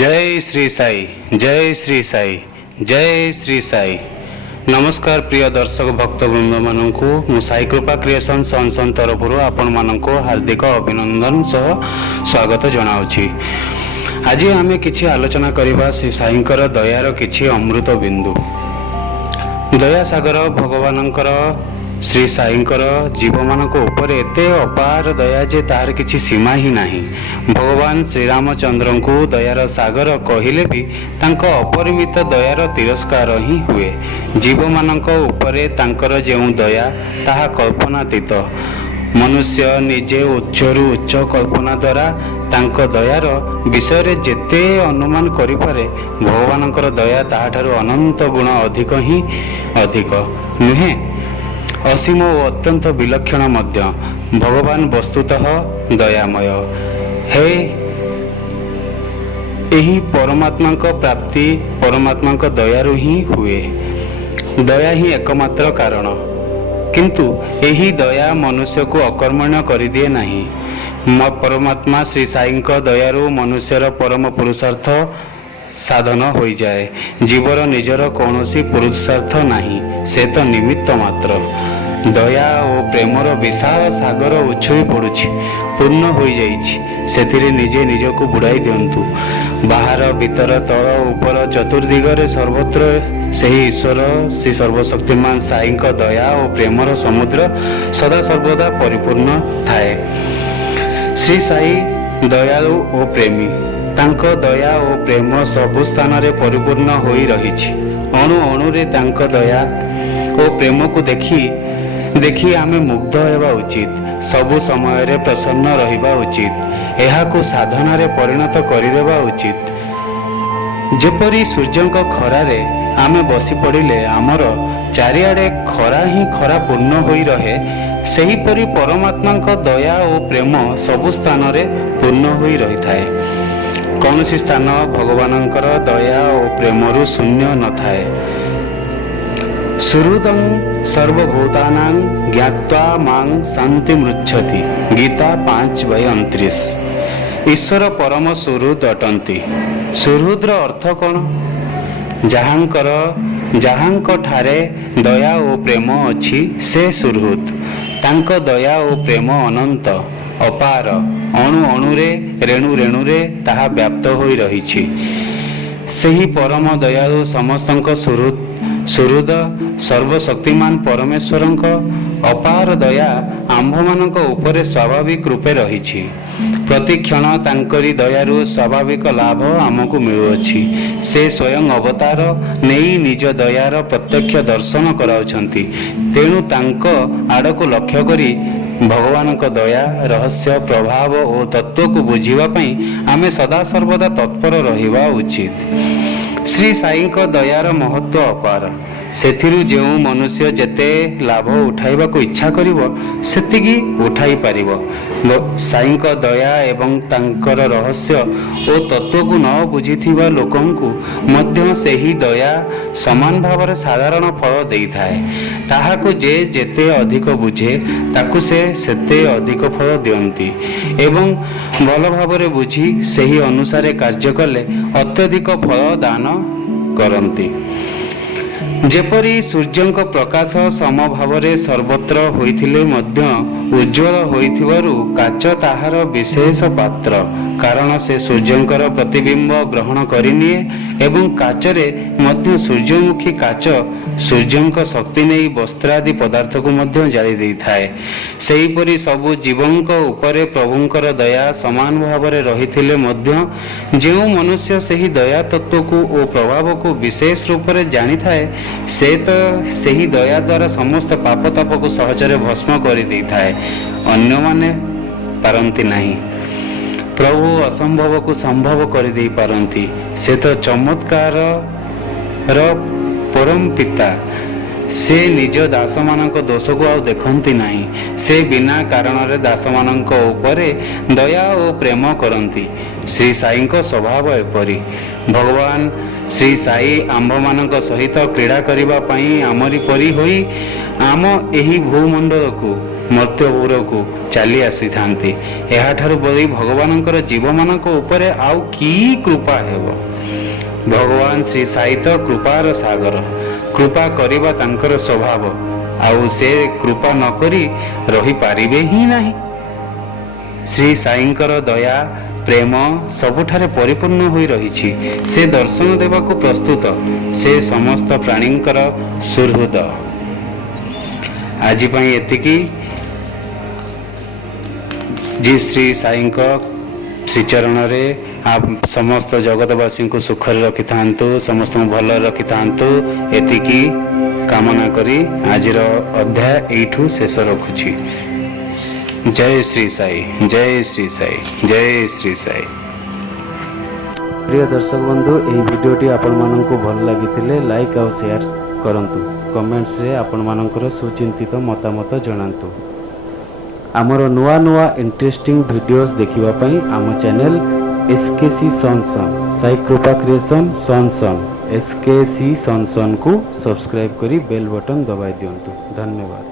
ଜୟ ଶ୍ରୀ ସାଇ ଜୟ ଶ୍ରୀ ସାଇ ଜୟ ଶ୍ରୀ ସାଇ ନମସ୍କାର ପ୍ରିୟ ଦର୍ଶକ ଭକ୍ତବୃନ୍ଦମାନଙ୍କୁ ମୁଁ ସାଇ କୃପା କ୍ରିଏସନ୍ ସଂସନ୍ ତରଫରୁ ଆପଣମାନଙ୍କୁ ହାର୍ଦ୍ଦିକ ଅଭିନନ୍ଦନ ସହ ସ୍ୱାଗତ ଜଣାଉଛି। ଆଜି ଆମେ କିଛି ଆଲୋଚନା କରିବା ଶ୍ରୀ ସାଇଙ୍କର ଦୟାର କିଛି ଅମୃତ ବିନ୍ଦୁ। ଦୟାସାଗର ଭଗବାନଙ୍କର ଶ୍ରୀ ସାଇଙ୍କର ଜୀବମାନଙ୍କ ଉପରେ ଏତେ ଅପାର ଦୟା ଯେ ତାହାର କିଛି ସୀମା ହିଁ ନାହିଁ। ଭଗବାନ ଶ୍ରୀରାମଚନ୍ଦ୍ରଙ୍କୁ ଦୟାର ସାଗର କହିଲେ ବି ତାଙ୍କ ଅପରିମିତ ଦୟାର ତିରସ୍କାର ହିଁ ହୁଏ। ଜୀବମାନଙ୍କ ଉପରେ ତାଙ୍କର ଯେଉଁ ଦୟା ତାହା କଳ୍ପନାତୀତ। ମନୁଷ୍ୟ ନିଜେ ଉଚ୍ଚରୁ ଉଚ୍ଚ କଳ୍ପନା ଦ୍ୱାରା ତାଙ୍କ ଦୟାର ବିଷୟରେ ଯେତେ ଅନୁମାନ କରିପାରେ ଭଗବାନଙ୍କର ଦୟା ତାହାଠାରୁ ଅନନ୍ତ ଗୁଣ ଅଧିକ ହିଁ ଅଧିକ। ନୁହେଁ? ଅସୀମ ଓ ଅତ୍ୟନ୍ତ ବିଲକ୍ଷଣ ମଧ୍ୟ ଭଗବାନ ବସ୍ତୁତଃ ଦୟାମୟ। ହେ ଏହି ପରମାତ୍ମାଙ୍କ ପ୍ରାପ୍ତି ପରମାତ୍ମାଙ୍କ ଦୟାରୁ ହିଁ ହୁଏ। ଦୟା ହିଁ ଏକମାତ୍ର କାରଣ। କିନ୍ତୁ ଏହି ଦୟା ମନୁଷ୍ୟକୁ ଅକର୍ମଣ୍ୟ କରିଦିଏ ନାହିଁ। ମ- ପରମାତ୍ମା ଶ୍ରୀ ସାଇଙ୍କ ଦୟାରୁ ମନୁଷ୍ୟର ପରମ ପୁରୁଷାର୍ଥ ସାଧନ ହୋଇଯାଏ। ଜୀବର ନିଜର କୌଣସି ପୁରୁଷାର୍ଥ ନାହିଁ ସେ ତ ନିମିତ୍ତ ମାତ୍ର। ଦୟା ଓ ପ୍ରେମର ବିଶାଳ ସାଗର ଉଛୁଳି ପଡ଼ୁଛି ପୂର୍ଣ୍ଣ ହୋଇଯାଇଛି। ସେଥିରେ ନିଜେ ନିଜକୁ ବୁଡ଼ାଇ ଦିଅନ୍ତୁ। ବାହାର ଭିତର ତଳ ଉପର ଚତୁର୍ଦିଗରେ ସର୍ବତ୍ର ସେହି ଈଶ୍ୱର ଶ୍ରୀ ସର୍ବଶକ୍ତିମାନ ସାଇଙ୍କ ଦୟା ଓ ପ୍ରେମର ସମୁଦ୍ର ସଦାସର୍ବଦା ପରିପୂର୍ଣ୍ଣ ଥାଏ। ଶ୍ରୀ ସାଇ ଦୟାଳୁ ଓ ପ୍ରେମୀ। ତାଙ୍କ ଦୟା ଓ ପ୍ରେମ ସବୁ ସ୍ଥାନରେ ପରିପୂର୍ଣ୍ଣ ହୋଇ ରହିଛି। ଅଣୁ ଅଣୁରେ ତାଙ୍କ ଦୟା ଓ ପ୍ରେମକୁ ଦେଖି ଦେଖି ଆମେ ମୁଗ୍ଧ ହେବା ଉଚିତ ସବୁ ସମୟରେ ପ୍ରସନ୍ନ ରହିବା ଉଚିତ ଏହାକୁ ସାଧନାରେ ପରିଣତ କରିଦେବା ଉଚିତ। ଯେପରି ସୂର୍ଯ୍ୟଙ୍କ ଖରାରେ ଆମେ ବସି ପଡ଼ିଲେ ଆମର ଚାରିଆଡ଼େ ଖରା ହିଁ ଖରା ପୂର୍ଣ୍ଣ ହୋଇ ରହେ ସେହିପରି ପରମାତ୍ମାଙ୍କ ଦୟା ଓ ପ୍ରେମ ସବୁ ସ୍ଥାନରେ ପୂର୍ଣ୍ଣ ହୋଇ ରହିଥାଏ। କୌଣସି ସ୍ଥାନ ଭଗବାନଙ୍କର ଦୟା ଓ ପ୍ରେମରୁ ଶୂନ୍ୟ ନଥାଏ। ସୁହୃଦଂ ସର୍ବଭୂତାନାଂ ଜ୍ଞାତ୍ୱା ମାଂ ଶାନ୍ତି ମୃଚ୍ଛତି। ଗୀତା ପାଞ୍ଚ ବାଇ ଅଣତିରିଶ। ଈଶ୍ୱର ପରମ ସୁହୃଦ ଅଟନ୍ତି। ସୁହୃଦର ଅର୍ଥ କ'ଣ? ଯାହାଙ୍କର ଯାହାଙ୍କ ଠାରେ ଦୟା ଓ ପ୍ରେମ ଅଛି ସେ ସୁହୃଦ। ତାଙ୍କ ଦୟା ଓ ପ୍ରେମ ଅନନ୍ତ। ଅପାର। ଅଣୁ ଅଣୁରେ ରେଣୁ ରେଣୁରେ ତାହା ବ୍ୟାପ୍ତ ହୋଇ ରହିଛି। ସେହି ପରମ ଦୟାଳୁ ସମସ୍ତଙ୍କ ସୁହୃଦ ସର୍ବଶକ୍ତିମାନ ପରମେଶ୍ୱରଙ୍କ ଅପାର ଦୟା ଆମ୍ଭମାନଙ୍କ ଉପରେ ସ୍ୱାଭାବିକ ରୂପେ ରହିଛି। ପ୍ରତିକ୍ଷଣ ତାଙ୍କରି ଦୟାରୁ ସ୍ୱାଭାବିକ ଲାଭ ଆମକୁ ମିଳୁଅଛି। ସେ ସ୍ୱୟଂ ଅବତାର ନେଇ ନିଜ ଦୟାର ପ୍ରତ୍ୟକ୍ଷ ଦର୍ଶନ କରାଉଛନ୍ତି। ତେଣୁ ତାଙ୍କ ଆଡ଼କୁ ଲକ୍ଷ୍ୟ କରି ଭଗବାନଙ୍କ ଦୟା ରହସ୍ୟ ପ୍ରଭାବ ଓ ତତ୍ତ୍ୱକୁ ବୁଝିବା ପାଇଁ ଆମେ ସଦାସର୍ବଦା ତତ୍ପର ରହିବା ଉଚିତ। ଶ୍ରୀ ସାଇଙ୍କ ଦୟାର ମହତ୍ଵ ଅପାର। ସେଥିରୁ ଯେଉଁ ମନୁଷ୍ୟ ଯେତେ ଲାଭ ଉଠାଇବାକୁ ଇଚ୍ଛା କରିବ ସେତିକି ଉଠାଇ ପାରିବ। ସାଇଙ୍କ ଦୟା ଏବଂ ତାଙ୍କର ରହସ୍ୟ ଓ ତତ୍ତ୍ୱକୁ ନ ବୁଝିଥିବା ଲୋକଙ୍କୁ ମଧ୍ୟ ସେହି ଦୟା ସମାନ ଭାବରେ ସାଧାରଣ ଫଳ ଦେଇଥାଏ। ତାହାକୁ ଯେ ଯେତେ ଅଧିକ ବୁଝେ ତାକୁ ସେ ସେତେ ଅଧିକ ଫଳ ଦିଅନ୍ତି ଏବଂ ଭଲ ଭାବରେ ବୁଝି ସେହି ଅନୁସାରେ କାର୍ଯ୍ୟ କଲେ ଅତ୍ୟଧିକ ଫଳ ଦାନ କରନ୍ତି। ଯେପରି ସୂର୍ଯ୍ୟଙ୍କ ପ୍ରକାଶ ସମଭାବରେ ସର୍ବତ୍ର ହୋଇଥିଲେ ମଧ୍ୟ ଉଜ୍ଜଳ ହୋଇଥିବାରୁ କାଚ ତାହାର ବିଶେଷ ପାତ୍ର। କାରଣ ସେ ସୂର୍ଯ୍ୟଙ୍କର ପ୍ରତିବିମ୍ବ ଗ୍ରହଣ କରିନିଏ ଏବଂ କାଚରେ ମଧ୍ୟ ସୂର୍ଯ୍ୟମୁଖୀ କାଚ ସୂର୍ଯ୍ୟଙ୍କ ଶକ୍ତି ନେଇ ବସ୍ତ୍ର ଆଦି ପଦାର୍ଥକୁ ମଧ୍ୟ ଜାଳି ଦେଇଥାଏ। ସେହିପରି ସବୁ ଜୀବଙ୍କ ଉପରେ ପ୍ରଭୁଙ୍କର ଦୟା ସମାନ ଭାବରେ ରହିଥିଲେ ମଧ୍ୟ ଯେଉଁ ମନୁଷ୍ୟ ସେହି ଦୟା ତତ୍ତ୍ୱକୁ ଓ ପ୍ରଭାବକୁ ବିଶେଷ ରୂପରେ ଜାଣିଥାଏ ସେ ତ ସେହି ଦୟା ଦ୍ୱାରା ସମସ୍ତ ପାପ ତାପକୁ ସହଜରେ ଭସ୍ମ କରିଦେଇଥାଏ। ଅନ୍ୟମାନେ ପାରନ୍ତି ନାହିଁ। ପ୍ରଭୁ ଅସମ୍ଭବକୁ ସମ୍ଭବ କରିଦେଇ ପାରନ୍ତି ସେ ତ ଚମତ୍କାରର ପରମ ପିତା। ସେ ନିଜ ଦାସମାନଙ୍କ ଦୋଷକୁ ଆଉ ଦେଖନ୍ତି ନାହିଁ। ସେ ବିନା କାରଣରେ ଦାସମାନଙ୍କ ଉପରେ ଦୟା ଓ ପ୍ରେମ କରନ୍ତି। ଶ୍ରୀ ସାଇଙ୍କ ସ୍ୱଭାବ ଏପରି। ଭଗବାନ ଶ୍ରୀ ସାଇ ଆମ୍ଭମାନଙ୍କ ସହିତ କ୍ରୀଡ଼ା କରିବା ପାଇଁ ଆମରି ପରି ହୋଇ ଆମ ଏହି ଭୂମଣ୍ଡଳକୁ ମର୍ତ୍ତ୍ୟପୁରକୁ ଚାଲି ଆସିଥାନ୍ତି। ଏହାଠାରୁ ବଳି ଭଗବାନଙ୍କର ଜୀବମାନଙ୍କ ଉପରେ ଆଉ କି କୃପା ହେବ? ଭଗବାନ ଶ୍ରୀ ସାଇତ କୃପାର ସାଗର। କୃପା କରିବା ତାଙ୍କର ସ୍ୱଭାବ। ଆଉ ସେ କୃପା ନ କରି ରହିପାରିବେ ହିଁ ନାହିଁ। ଶ୍ରୀ ସାଇଙ୍କର ଦୟା ପ୍ରେମ ସବୁଠାରେ ପରିପୂର୍ଣ୍ଣ ହୋଇ ରହିଛି। ସେ ଦର୍ଶନ ଦେବାକୁ ପ୍ରସ୍ତୁତ। ସେ ସମସ୍ତ ପ୍ରାଣୀଙ୍କର ସୁହୃଦ। ଆଜି ପାଇଁ ଏତିକି। ଶ୍ରୀ ସାଇଙ୍କ ଶ୍ରୀଚରଣରେ ଆପ- ସମସ୍ତ ଜଗତବାସୀଙ୍କୁ ସୁଖରେ ରଖିଥାନ୍ତୁ ସମସ୍ତଙ୍କୁ ଭଲରେ ରଖିଥାନ୍ତୁ। ଏତିକି କାମନା କରି ଆଜିର ଅଧ୍ୟାୟ ଏଇଠୁ ଶେଷ ରଖୁଛି। ଜୟ ଶ୍ରୀ ସାଇ ଜୟ ଶ୍ରୀ ସାଇ ଜୟ ଶ୍ରୀ ସାଇ। ପ୍ରିୟ ଦର୍ଶକ ବନ୍ଧୁ ଏହି ଭିଡ଼ିଓଟି ଆପଣମାନଙ୍କୁ ଭଲ ଲାଗିଥିଲେ ଲାଇକ୍ ଆଉ ସେୟାର କରନ୍ତୁ। କମେଣ୍ଟସରେ ଆପଣମାନଙ୍କର ସୁଚିନ୍ତିତ ମତାମତ ଜଣାନ୍ତୁ। ଆମର ନୂଆ ନୂଆ ଇଣ୍ଟରେଷ୍ଟିଂ ଭିଡ଼ିଓସ୍ ଦେଖିବା ପାଇଁ ଆମ channel S K C son son Sai Krupa creation son son S K C son ସନ୍କୁ subscribe କରି ବେଲ୍ ବଟନ୍ ଦବାଇ ଦିଅନ୍ତୁ ଧନ୍ୟବାଦ